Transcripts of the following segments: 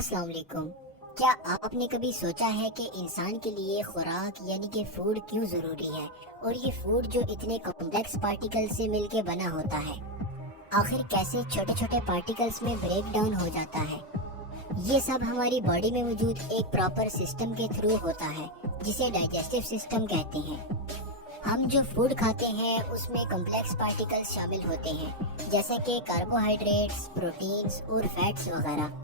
अस्सलाम वालेकुम। क्या आपने कभी सोचा है कि इंसान के लिए खुराक यानी कि फूड क्यों ज़रूरी है और ये फूड जो इतने कॉम्प्लेक्स पार्टिकल से मिलके बना होता है, आखिर कैसे छोटे छोटे पार्टिकल्स में ब्रेक डाउन हो जाता है। ये सब हमारी बॉडी में मौजूद एक प्रॉपर सिस्टम के थ्रू होता है जिसे डाइजेस्टिव सिस्टम कहते हैं। हम जो फूड खाते हैं उसमें कॉम्प्लेक्स पार्टिकल्स शामिल होते हैं जैसे कि कार्बोहाइड्रेट्स, प्रोटीन्स और फैट्स वगैरह।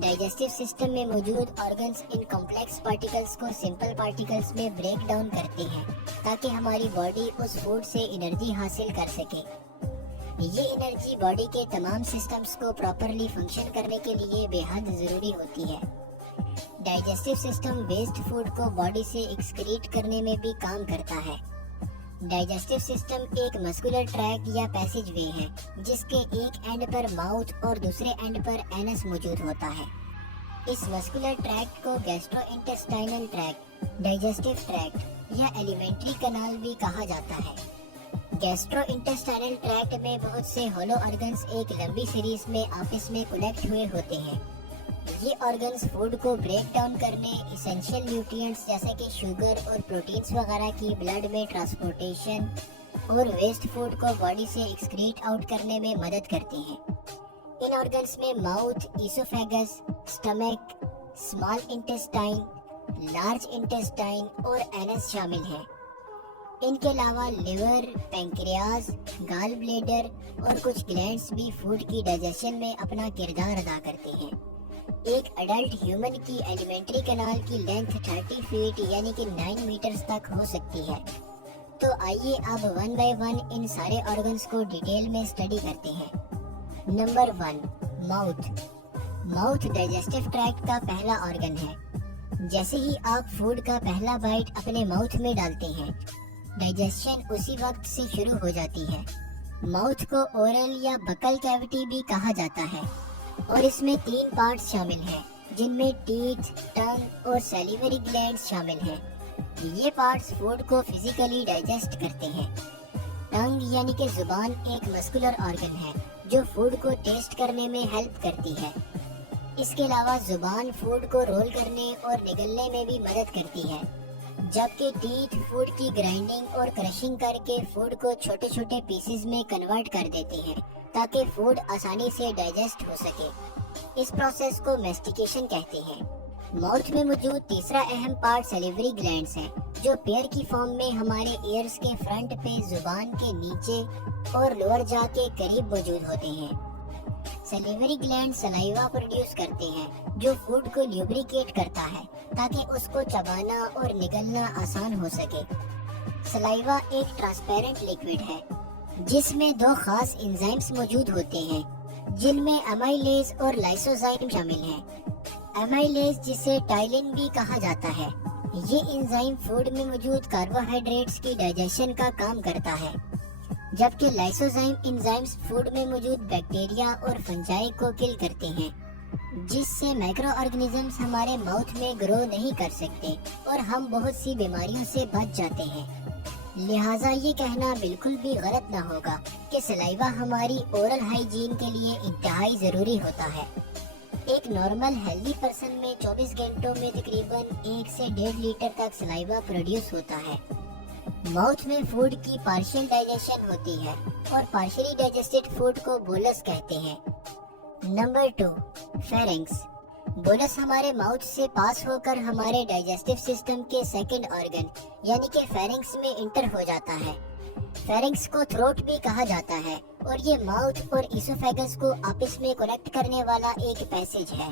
डाइजेस्टिव सिस्टम में मौजूद ऑर्गन्स इन कॉम्प्लेक्स पार्टिकल्स को सिंपल पार्टिकल्स में ब्रेक डाउन करते हैं ताकि हमारी बॉडी उस फूड से एनर्जी हासिल कर सके। ये एनर्जी बॉडी के तमाम सिस्टम्स को प्रॉपरली फंक्शन करने के लिए बेहद ज़रूरी होती है। डाइजेस्टिव सिस्टम वेस्ट फूड को बॉडी से एक्सक्रीट करने में भी काम करता है। डाइजेस्टिव सिस्टम एक मस्कुलर ट्रैक या पैसेज वे है जिसके एक एंड पर माउथ और दूसरे एंड पर एनस मौजूद होता है। इस मस्कुलर ट्रैक्ट को गैस्ट्रोइंटेस्टाइनल ट्रैक्ट, डाइजेस्टिव ट्रैक्ट या एलिमेंट्री कनाल भी कहा जाता है। गैस्ट्रोइंटेस्टाइनल ट्रैक्ट में बहुत से होलो ऑर्गन्स एक लंबी सीरीज में आपस में कनेक्ट हुए होते हैं। ये ऑर्गन्स फूड को ब्रेक डाउन करने, इसेंशियल न्यूट्रिएंट्स जैसे कि शुगर और प्रोटीन्स वगैरह की ब्लड में ट्रांसपोर्टेशन और वेस्ट फूड को बॉडी से एक्सक्रीट आउट करने में मदद करते हैं। इन ऑर्गन्स में mouth, oesophagus, stomach, small intestine, large intestine और एनस शामिल हैं। इनके अलावा लिवर, पैंक्रियाज, गाल ब्लेडर और कुछ ग्लैंड्स भी फूड की डाइजेशन में अपना किरदार अदा करते हैं। एक अडल्ट ह्यूमन की एलिमेंट्री कनाल की लेंथ 30 फीट यानी कि 9 मीटर्स तक हो सकती है। तो आइए अब वन बाय वन इन सारे ऑर्गन्स को डिटेल में स्टडी करते हैं। Number 1, mouth. Mouth digestive tract का पहला ऑर्गन है। जैसे ही आप फूड का पहला बाइट अपने माउथ में डालते हैं, डाइजेशन उसी वक्त से शुरू हो जाती है। माउथ को ओरल या बकल कैविटी भी कहा जाता है और इसमें 3 पार्ट्स शामिल हैं जिनमें टीथ, टंग और सैलिवरी ग्लैंड्स शामिल हैं। ये पार्ट्स फूड को फिजिकली डाइजेस्ट करते हैं। टंग यानी कि जुबान एक मस्कुलर ऑर्गन है जो फूड को टेस्ट करने में हेल्प करती है। इसके अलावा जुबान फूड को रोल करने और निगलने में भी मदद करती है, जबकि टीथ फूड की ग्राइंडिंग और क्रशिंग करके फूड को छोटे छोटे पीसेस में कन्वर्ट कर देते हैं ताकि फूड आसानी से डाइजेस्ट हो सके। इस प्रोसेस को मैस्टिकेशन कहते हैं। माउथ में मौजूद तीसरा अहम पार्ट सैलिवरी ग्लैंड्स है जो पेयर की फॉर्म में हमारे ईयर्स के फ्रंट पे जुबान के नीचे और लोअर जा के करीब मौजूद होते हैं। सैलिवरी ग्लैंड सलाइवा प्रोड्यूस करते हैं जो फूड को ल्यूब्रिकेट करता है ताकि उसको चबाना और निगलना आसान हो सके। सलाइवा एक ट्रांसपेरेंट लिक्विड है जिसमें 2 खास एंजाइम्स मौजूद होते हैं जिनमें अमाइलेज और लाइसोजाइम शामिल हैं। अमाइलेज जिसे टाइलिन भी कहा जाता है, ये एंजाइम फूड में मौजूद कार्बोहाइड्रेट्स की डाइजेशन का काम करता है, जबकि लाइसोजाइम एंजाइम्स फूड में मौजूद बैक्टीरिया और फंजाई को किल करते हैं, जिससे माइक्रो ऑर्गेनिजम्स हमारे माउथ में ग्रो नहीं कर सकते और हम बहुत सी बीमारियों से बच जाते हैं। लिहाजा ये कहना बिल्कुल भी गलत ना होगा कि सलाइवा हमारी ओरल हाइजीन के लिए इंतहाई ज़रूरी होता है। एक नॉर्मल हेल्दी पर्सन में 24 घंटों में तकरीबन 1 से 1.5 लीटर तक सलाइवा प्रोड्यूस होता है। माउथ में फूड की पार्शियल डाइजेशन होती है और पार्शियली डाइजेस्टेड फूड को बोलस कहते हैं। Number 2, pharynx. बोलस हमारे माउथ से पास होकर हमारे डाइजेस्टिव सिस्टम के सेकंड ऑर्गन यानी कि फेरिंक्स में इंटर हो जाता है। फेरिंक्स को थ्रोट भी कहा जाता है और ये माउथ और इसोफेगस को आपस में कनेक्ट करने वाला एक पैसेज है।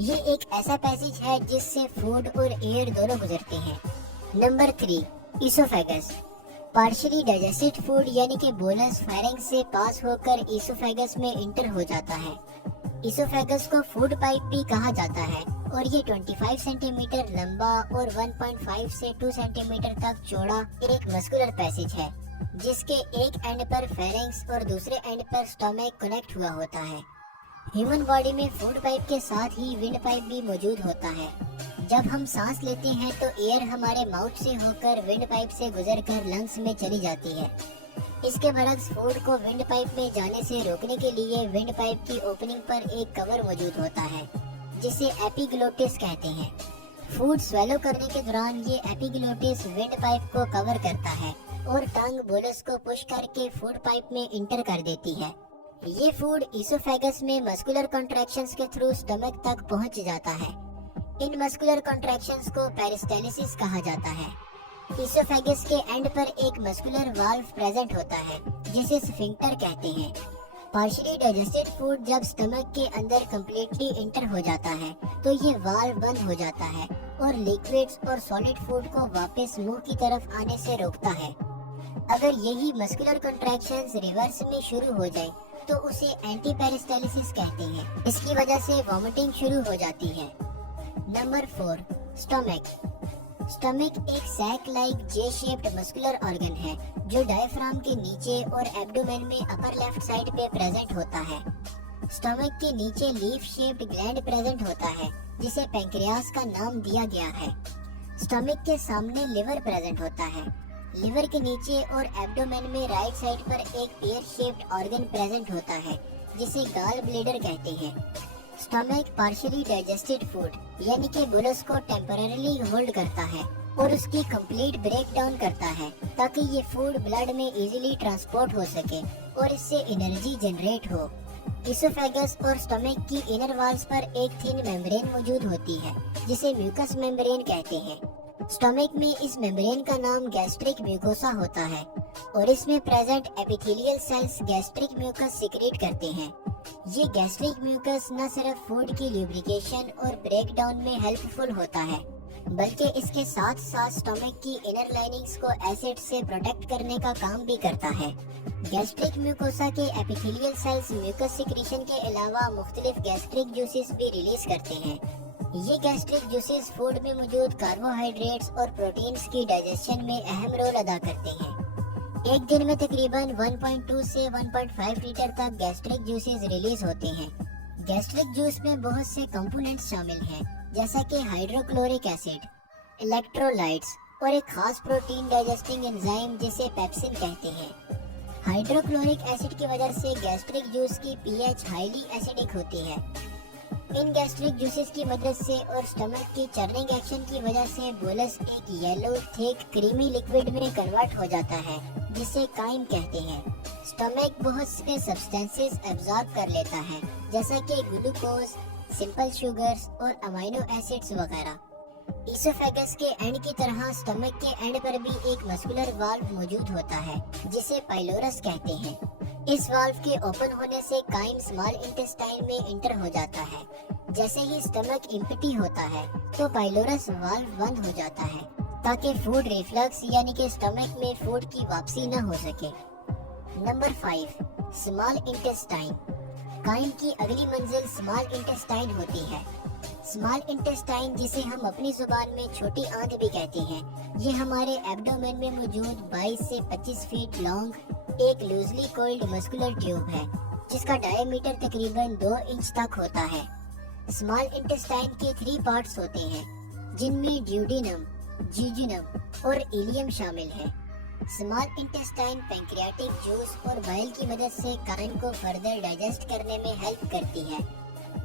ये एक ऐसा पैसेज है जिससे फूड और एयर दोनों गुजरते हैं। Number 3, oesophagus. Partially digested food यानी कि बोलस फेरिंक्स से पास होकर इसोफेगस में इंटर हो जाता है। इसोफेगस को फूड पाइप भी कहा जाता है और ये 25 सेंटीमीटर लंबा और 1.5 से 2 सेंटीमीटर तक चौड़ा एक मस्कुलर पैसेज है जिसके एक एंड पर फेरिंक्स और दूसरे एंड पर स्टमक कनेक्ट हुआ होता है। ह्यूमन बॉडी में फूड पाइप के साथ ही विंड पाइप भी मौजूद होता है। जब हम सांस लेते हैं तो एयर हमारे माउथ से होकर विंड पाइप से गुजरकर लंग्स में चली जाती है। इसके बरक्स फूड को विंड पाइप में जाने से रोकने के लिए विंड पाइप की ओपनिंग पर एक कवर मौजूद होता है जिसे एपिग्लोटिस कहते हैं। फूड स्वेलो करने के दौरान ये एपिग्लोटिस विंड पाइप को कवर करता है और टंग बोलस को पुश करके फूड पाइप में इंटर कर देती है। ये फूड इसोफेगस में मस्कुलर कॉन्ट्रैक्शंस के थ्रू स्टमक तक पहुंच जाता है। इन मस्कुलर कॉन्ट्रैक्शंस को पेरिस्टालिसिस कहा जाता है। इसोफेगस के एंड पर एक मस्कुलर वाल्व प्रेजेंट होता है जिसे स्फिंक्टर कहते हैं। पार्शियली डाइजेस्टेड फूड जब स्टमक के अंदर कम्प्लीटली इंटर हो जाता है तो ये वाल्व बंद हो जाता है और लिक्विड्स और सॉलिड फूड को वापस मुंह की तरफ आने से रोकता है। अगर यही मस्कुलर कॉन्ट्रैक्शंस रिवर्स में शुरू हो जाए तो उसे एंटी पेरिस्टालिसिस कहते हैं। इसकी वजह से वॉमिटिंग शुरू हो जाती है। Number 4, stomach. स्टमक एक sac like J shaped muscular organ है जो डायफ्राम के नीचे और एब्डोमेन में अपर लेफ्ट साइड पे प्रेजेंट होता है। स्टमक के नीचे लीफ शेप्ड ग्लैंड प्रेजेंट होता है जिसे पैंक्रियास का नाम दिया गया है। स्टमक के सामने लिवर प्रेजेंट होता है। लिवर के नीचे और एब्डोमेन में राइट साइड पर एक पेयर शेप्ड ऑर्गन प्रेजेंट होता है जिसे गॉल ब्लैडर कहते हैं। स्टमक पार्शियली डाइजेस्टेड फूड यानी कि बुलस को टेम्परेरीली होल्ड करता है और उसकी कंप्लीट ब्रेक डाउन करता है ताकि ये फूड ब्लड में इजीली ट्रांसपोर्ट हो सके और इससे एनर्जी जनरेट हो। इसोफेगस और स्टमक की इनर वॉल्स पर एक थिन मेम्ब्रेन मौजूद होती है जिसे म्यूकस मेम्ब्रेन कहते हैं। स्टमक में इस मेम्ब्रेन का नाम गैस्ट्रिक म्यूकोसा होता है और इसमें present epithelial cells gastric mucus secrete करते हैं। ये गैस्ट्रिक म्यूकस न सिर्फ फूड की ल्यूब्रिकेशन और ब्रेक डाउन में हेल्पफुल होता है बल्कि इसके साथ साथ स्टमक की इनर लाइनिंग्स को एसिड से प्रोटेक्ट करने का काम भी करता है। गैस्ट्रिक म्यूकोसा के एपिथेलियल सेल्स म्यूकस सिक्रीशन के अलावा मुख्तलिफ गैस्ट्रिक जूसेस भी रिलीज करते हैं। ये गैस्ट्रिक जूसेस फूड में मौजूद कार्बोहाइड्रेट्स और प्रोटीन्स की डाइजेशन में अहम रोल अदा करते हैं। एक दिन में तकरीबन 1.2 से 1.5 लीटर तक गैस्ट्रिक जूसेस रिलीज होते हैं। गैस्ट्रिक जूस में बहुत से कंपोनेंट्स शामिल हैं जैसा कि हाइड्रोक्लोरिक एसिड, इलेक्ट्रोलाइट्स और एक खास प्रोटीन डाइजेस्टिंग एंजाइम जिसे पेप्सिन कहते हैं। हाइड्रोक्लोरिक एसिड की वजह से गैस्ट्रिक जूस की पीएच हाईली एसिडिक होती है। इन गैस्ट्रिक जूसेस की मदद से और स्टमक की चर्निंग एक्शन की वजह से बोलस एक येलो थिक क्रीमी लिक्विड में कन्वर्ट हो जाता है जिसे काइम कहते हैं। स्टमक बहुत से सब्सटेंसेस एब्जॉर्ब कर लेता है जैसा कि ग्लूकोज, सिंपल शुगर्स और अमीनो एसिड्स वगैरह। इसोफेगस के एंड की तरह स्टमक के एंड पर भी एक मस्कुलर वाल्व मौजूद होता है जिसे पाइलोरस कहते हैं। इस वाल्व के ओपन होने से काइम स्मॉल इंटेस्टाइन में इंटर हो जाता है। जैसे ही स्टमक एम्प्टी होता है तो पाइलोरस वाल्व बंद हो जाता है ताकि फूड रिफ्लक्स यानी कि स्टमक में फूड की वापसी न हो सके। Number 5, small intestine. काइम की अगली मंजिल स्मॉल इंटेस्टाइन होती है। स्मॉल इंटेस्टाइन जिसे हम अपनी जुबान में छोटी आंत भी कहते हैं, ये हमारे एब्डोमेन में मौजूद 22 से 25 फीट लॉन्ग एक लूजली कोइल्ड मस्कुलर ट्यूब है जिसका डायमीटर तकरीबन 2 इंच तक होता है। स्मॉल इंटेस्टाइन के 3 पार्ट्स होते हैं जिनमें ड्यूडेनम, जिजुनम और इलियम शामिल है। स्मॉल इंटेस्टाइन पैंक्रियाटिक जूस और बाइल की मदद से काइम को फर्दर डाइजेस्ट करने में हेल्प करती है।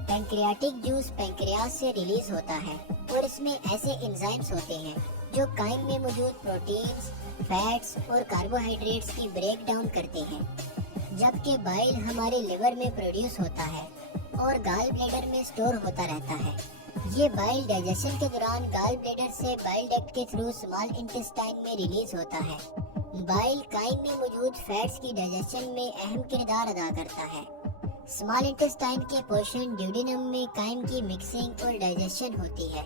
पैंक्रियाटिक जूस पैंक्रियास से रिलीज होता है और इसमें ऐसे एंजाइम्स होते हैं जो काइम में मौजूद प्रोटीन्स, फैट्स और कार्बोहाइड्रेट्स की ब्रेक डाउन करते हैं, जबकि बाइल हमारे लिवर में प्रोड्यूस होता है और गॉल ब्लैडर में स्टोर होता रहता है। ये बाइल डाइजेशन के दौरान गॉल ब्लैडर से बाइल डक्ट के थ्रू स्मॉल इंटेस्टाइन में रिलीज होता है। बाइल काइम में मौजूद फैट्स की डाइजेशन में अहम किरदार अदा करता है। स्मॉल इंटेस्टाइन के पोर्शन ड्यूडेनम में काइम की मिक्सिंग और डाइजेशन होती है,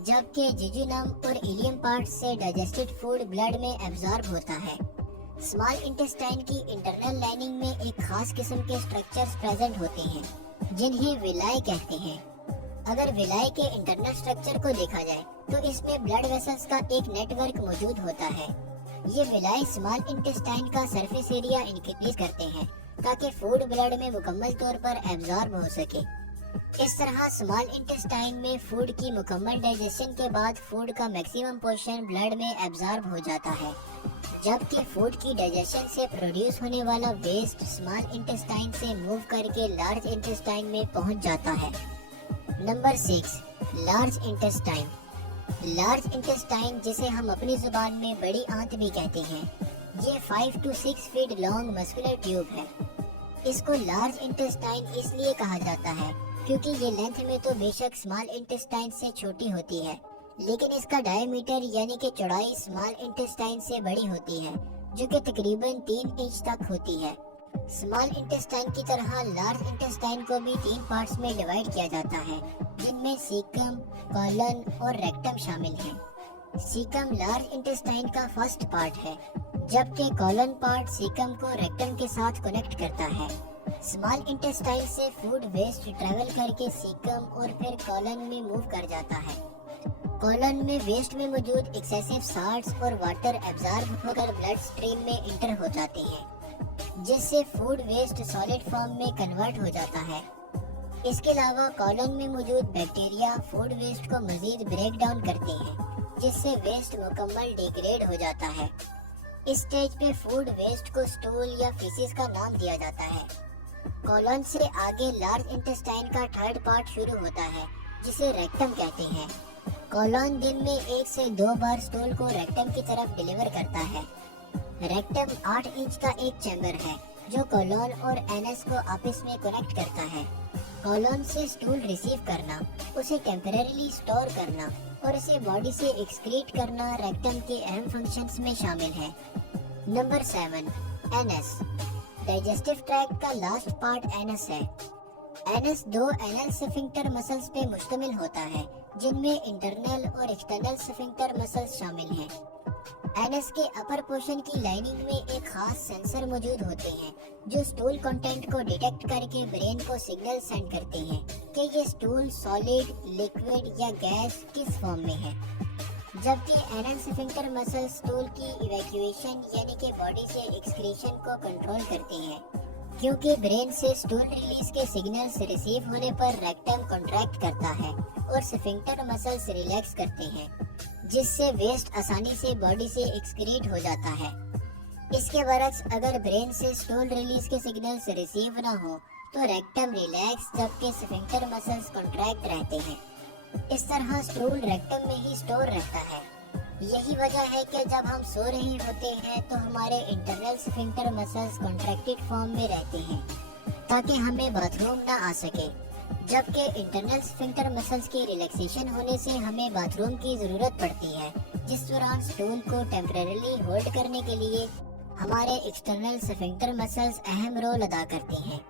जबकि जिजुनम और इलियम पार्ट से डाइजेस्टेड फूड ब्लड में एब्जॉर्ब होता है। स्मॉल इंटेस्टाइन की इंटरनल लाइनिंग में एक खास किस्म के स्ट्रक्चर्स प्रेजेंट होते हैं जिन्हें विलाई कहते हैं। अगर विलाई के इंटरनल स्ट्रक्चर को देखा जाए तो इसमें ब्लड वेसल्स का एक नेटवर्क मौजूद होता है। ये विलाई स्मॉल इंटेस्टाइन का सरफेस एरिया इंक्रीज करते हैं ताकि फूड ब्लड में मुकम्मल तौर पर एब्जॉर्ब हो सके। इस तरह स्मॉल इंटेस्टाइन में फूड की मुकम्मल डाइजेशन के बाद फूड का मैक्सिमम पोर्शन ब्लड में एब्जॉर्ब हो जाता है, जबकि फूड की डाइजेशन से प्रोड्यूस होने वाला वेस्ट स्मॉल इंटेस्टाइन से मूव करके लार्ज इंटेस्टाइन में पहुंच जाता है। Number 6, large intestine. Large intestine, जिसे हम अपनी जुबान में बड़ी आंत भी कहते हैं, ये 5 to 6 feet long muscular tube है। इसको लार्ज इंटेस्टाइन इसलिए कहा जाता है क्योंकि ये लेंथ में तो बेशक स्मॉल इंटेस्टाइन से छोटी होती है, लेकिन इसका डायमीटर यानी कि चौड़ाई स्मॉल इंटेस्टाइन से बड़ी होती है, जो कि तकरीबन 3 इंच तक होती है। स्मॉल इंटेस्टाइन की तरह लार्ज इंटेस्टाइन को भी 3 पार्ट्स में डिवाइड किया जाता है, जिनमें सीकम, कॉलन और रेक्टम शामिल हैं। सीकम लार्ज इंटेस्टाइन का फर्स्ट पार्ट है, जबकि कॉलन पार्ट सीकम को रेक्टम के साथ कनेक्ट करता है। स्मॉल इंटेस्टाइन से फूड वेस्ट ट्रैवल करके सीकम और फिर कॉलन में मूव कर जाता है। कॉलन में वेस्ट में मौजूद एक्सेसिव साल्ट्स और वाटर एब्जॉर्ब होकर ब्लड स्ट्रीम में इंटर हो जाते हैं, जिससे फूड वेस्ट सॉलिड फॉर्म में कन्वर्ट हो जाता है। इसके अलावा कॉलन में मौजूद बैक्टीरिया फूड वेस्ट को मजीद ब्रेक डाउन करते हैं, जिससे वेस्ट मुकम्मल डिग्रेड हो जाता है। इस स्टेज पे फूड वेस्ट को स्टूल या फीसिस का नाम दिया जाता है। कॉलन से आगे लार्ज इंटेस्टाइन का थर्ड पार्ट शुरू होता है, जिसे रेक्टम कहते हैं। कॉलन दिन में 1 से 2 बार स्टूल को रेक्टम की तरफ डिलीवर करता है। रेक्टम 8 इंच का एक चैम्बर है, जो कॉलन और एनस को आपस में कनेक्ट करता है। कॉलन से स्टूल रिसीव करना, उसे टेम्परेरीली स्टोर करना और इसे बॉडी से एक्सक्रीट करना रेक्टम के अहम फंक्शंस में शामिल है। Number 7, anus. डाइजेस्टिव ट्रैक्ट का लास्ट पार्ट एनस है। एनस 2 एनल स्फिंक्टर मसल्स पे मुश्तमिल होता है, जिनमें इंटरनल और एक्सटर्नल स्फिंक्टर मसल्स शामिल हैं। एनस के अपर पोर्शन की लाइनिंग में एक खास सेंसर मौजूद होते हैं, जो स्टूल कंटेंट को डिटेक्ट करके ब्रेन को सिग्नल सेंड करते हैं कि ये स्टूल सॉलिड, लिक्विड या गैस किस फॉर्म में है। जबकि एनल स्फिंक्टर मसल स्टूल की इवैक्यूएशन यानी कि बॉडी से एक्सक्रीशन को कंट्रोल करते हैं, क्योंकि ब्रेन से स्टूल रिलीज के सिग्नल्स रिसीव होने पर रेक्टम कॉन्ट्रैक्ट करता है और स्फिंक्टर मसल्स रिलैक्स करते हैं, जिससे वेस्ट आसानी से बॉडी से एक्सक्रीट हो जाता है। इसके बरक्स अगर ब्रेन से स्टूल रिलीज के सिग्नल्स रिसीव ना हो तो रेक्टम रिलैक्स जबकि स्फिंक्टर मसल्स कॉन्ट्रैक्ट रहते हैं। इस तरह स्टूल रेक्टम में ही स्टोर रहता है। यही वजह है कि जब हम सो रहे होते हैं तो हमारे internal sphincter muscles contracted form में रहते हैं, ताकि हमें बाथरूम ना आ सके, जबकि इंटरनल स्फिंक्टर मसल्स की रिलैक्सेशन होने से हमें बाथरूम की ज़रूरत पड़ती है, जिस दौरान स्टूल को टेम्परेरीली होल्ड करने के लिए हमारे एक्सटर्नल स्फिंक्टर मसल्स अहम रोल अदा करते हैं।